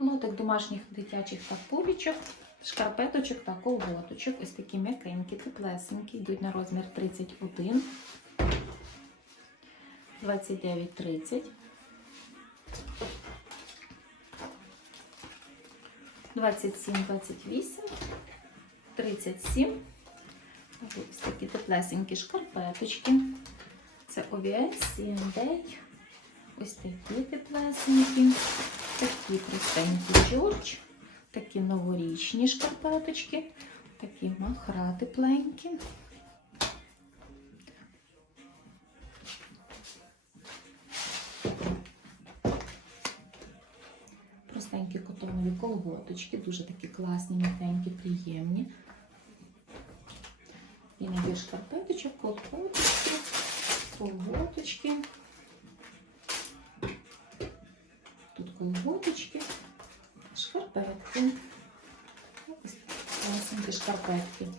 Лотик домашніх дитячих та пулічок, шкарпеточок та колготочок. Ось такі м'якенькі, теплесенькі, йдуть на розмір 31, 29, 30. 27, 28, 37. Ось такі теплесенькі шкарпеточки. Це OVS, C&A. Ось такі теплесенькі. Такі простенькі Джордж. Такі новорічні шкарпеточки. Такі махра тепленькі. Простенькі котонові колготочки, дуже такі класні, м'якенькі, приємні. І набір шкарпеточок, колготочки, колготочки. Колготочки, шкарпетки. Ось шкарпетки.